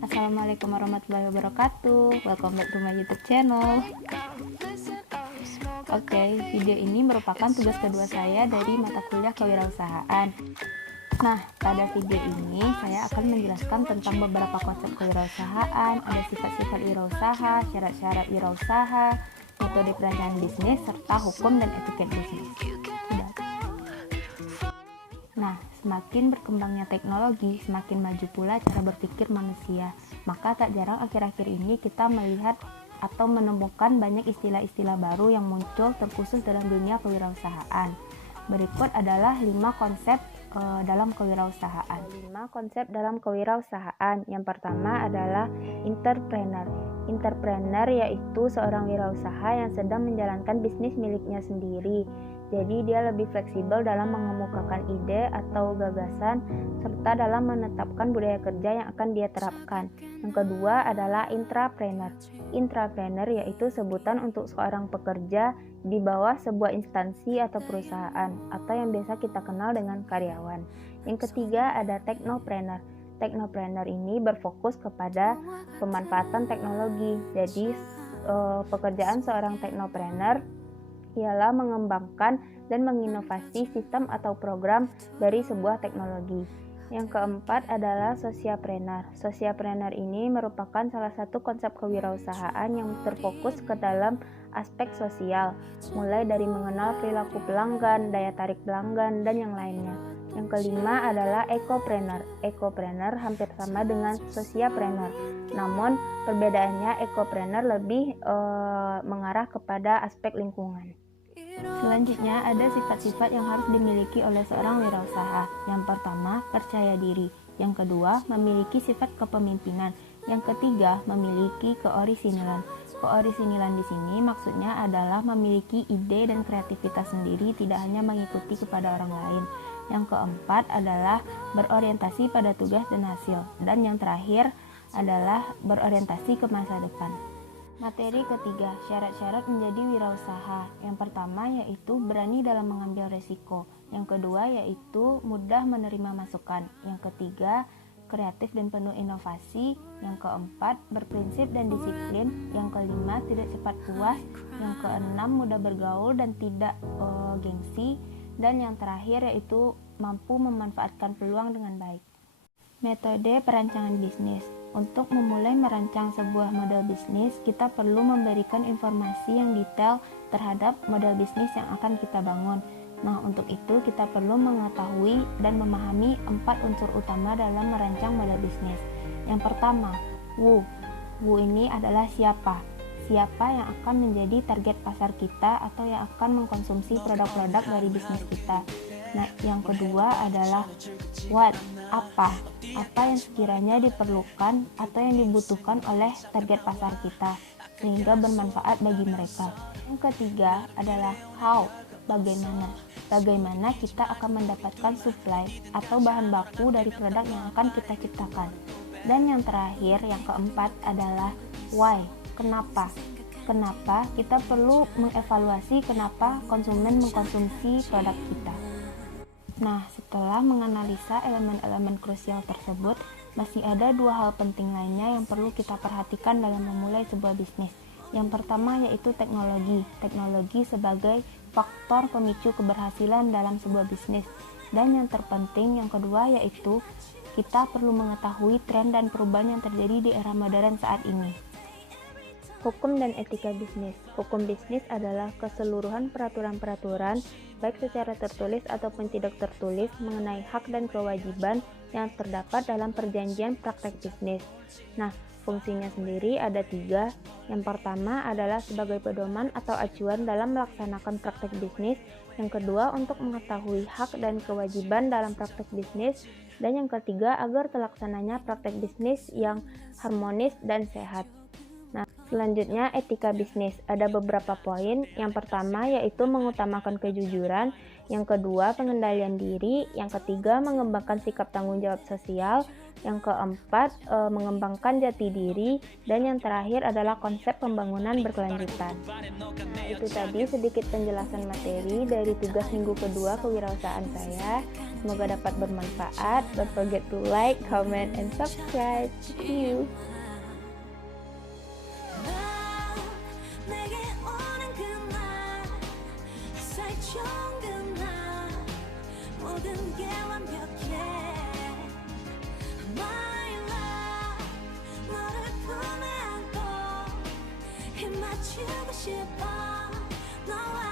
Assalamualaikum warahmatullahi wabarakatuh. Welcome back to my YouTube channel. Oke, video ini merupakan tugas kedua saya dari mata kuliah kewirausahaan. Nah, pada video ini saya akan menjelaskan tentang beberapa konsep kewirausahaan, ada sifat-sifat wirausaha, syarat-syarat wirausaha, metode perencanaan bisnis, serta hukum dan etiket bisnis. Nah, semakin berkembangnya teknologi, semakin maju pula cara berpikir manusia. Maka tak jarang akhir-akhir ini kita melihat atau menemukan banyak istilah-istilah baru yang muncul terkhusus dalam dunia kewirausahaan. Berikut adalah 5 konsep dalam kewirausahaan. 5 konsep dalam kewirausahaan. Yang pertama adalah entrepreneur. Entrepreneur yaitu seorang wirausaha yang sedang menjalankan bisnis miliknya sendiri. Jadi dia lebih fleksibel dalam mengemukakan ide atau gagasan serta dalam menetapkan budaya kerja yang akan dia terapkan. Yang kedua adalah intrapreneur. Intrapreneur yaitu sebutan untuk seorang pekerja di bawah sebuah instansi atau perusahaan atau yang biasa kita kenal dengan karyawan. Yang ketiga ada teknopreneur. Teknopreneur ini berfokus kepada pemanfaatan teknologi. Jadi pekerjaan seorang teknopreneur ialah mengembangkan dan menginovasi sistem atau program dari sebuah teknologi. Yang keempat adalah sociapreneur. Sociapreneur ini merupakan salah satu konsep kewirausahaan yang terfokus ke dalam aspek sosial, mulai dari mengenal perilaku pelanggan, daya tarik pelanggan, dan yang lainnya. Yang kelima adalah ecopreneur. Ecopreneur hampir sama dengan sociapreneur, namun perbedaannya ecopreneur lebih mengarah kepada aspek lingkungan. Selanjutnya ada sifat-sifat yang harus dimiliki oleh seorang wirausaha. Yang pertama, percaya diri. Yang kedua, memiliki sifat kepemimpinan. Yang ketiga, memiliki keorisinalan. Keorisinalan di sini maksudnya adalah memiliki ide dan kreativitas sendiri, tidak hanya mengikuti kepada orang lain. Yang keempat adalah berorientasi pada tugas dan hasil. Dan yang terakhir adalah berorientasi ke masa depan. Materi ketiga, syarat-syarat menjadi wirausaha. Yang pertama yaitu berani dalam mengambil resiko. Yang kedua yaitu mudah menerima masukan. Yang ketiga, kreatif dan penuh inovasi. Yang keempat, berprinsip dan disiplin. Yang kelima, tidak cepat puas. Yang keenam, mudah bergaul dan tidak gengsi. Dan yang terakhir yaitu mampu memanfaatkan peluang dengan baik. Metode perancangan bisnis. Untuk memulai merancang sebuah model bisnis, kita perlu memberikan informasi yang detail terhadap model bisnis yang akan kita bangun. Nah, untuk itu kita perlu mengetahui dan memahami 4 unsur utama dalam merancang model bisnis. Yang pertama, who. Who ini adalah siapa. Siapa yang akan menjadi target pasar kita atau yang akan mengkonsumsi produk-produk dari bisnis kita. Nah, yang kedua adalah what, apa yang sekiranya diperlukan atau yang dibutuhkan oleh target pasar kita sehingga bermanfaat bagi mereka. Yang ketiga adalah how, bagaimana kita akan mendapatkan supply atau bahan baku dari produk yang akan kita ciptakan. Dan yang terakhir, yang keempat adalah why, kenapa kita perlu mengevaluasi kenapa konsumen mengkonsumsi produk kita. Nah, setelah menganalisa elemen-elemen krusial tersebut, masih ada 2 hal penting lainnya yang perlu kita perhatikan dalam memulai sebuah bisnis. Yang pertama yaitu teknologi. Teknologi sebagai faktor pemicu keberhasilan dalam sebuah bisnis. Dan yang terpenting yang kedua yaitu kita perlu mengetahui tren dan perubahan yang terjadi di era modern saat ini. Hukum dan etika bisnis. Hukum bisnis adalah keseluruhan peraturan-peraturan, baik secara tertulis ataupun tidak tertulis, mengenai hak dan kewajiban yang terdapat dalam perjanjian praktek bisnis. Nah, fungsinya sendiri ada 3. Yang pertama adalah sebagai pedoman atau acuan dalam melaksanakan praktek bisnis. Yang kedua, untuk mengetahui hak dan kewajiban dalam praktek bisnis. Dan yang ketiga, agar terlaksananya praktek bisnis yang harmonis dan sehat. Selanjutnya, etika bisnis. Ada beberapa poin. Yang pertama yaitu mengutamakan kejujuran. Yang kedua, pengendalian diri. Yang ketiga, mengembangkan sikap tanggung jawab sosial. Yang keempat, mengembangkan jati diri. Dan yang terakhir adalah konsep pembangunan berkelanjutan. Nah, itu tadi sedikit penjelasan materi dari tugas minggu kedua kewirausahaan saya. Semoga dapat bermanfaat. Don't forget to like, comment, and subscribe. See you. 맞추고 싶어 너와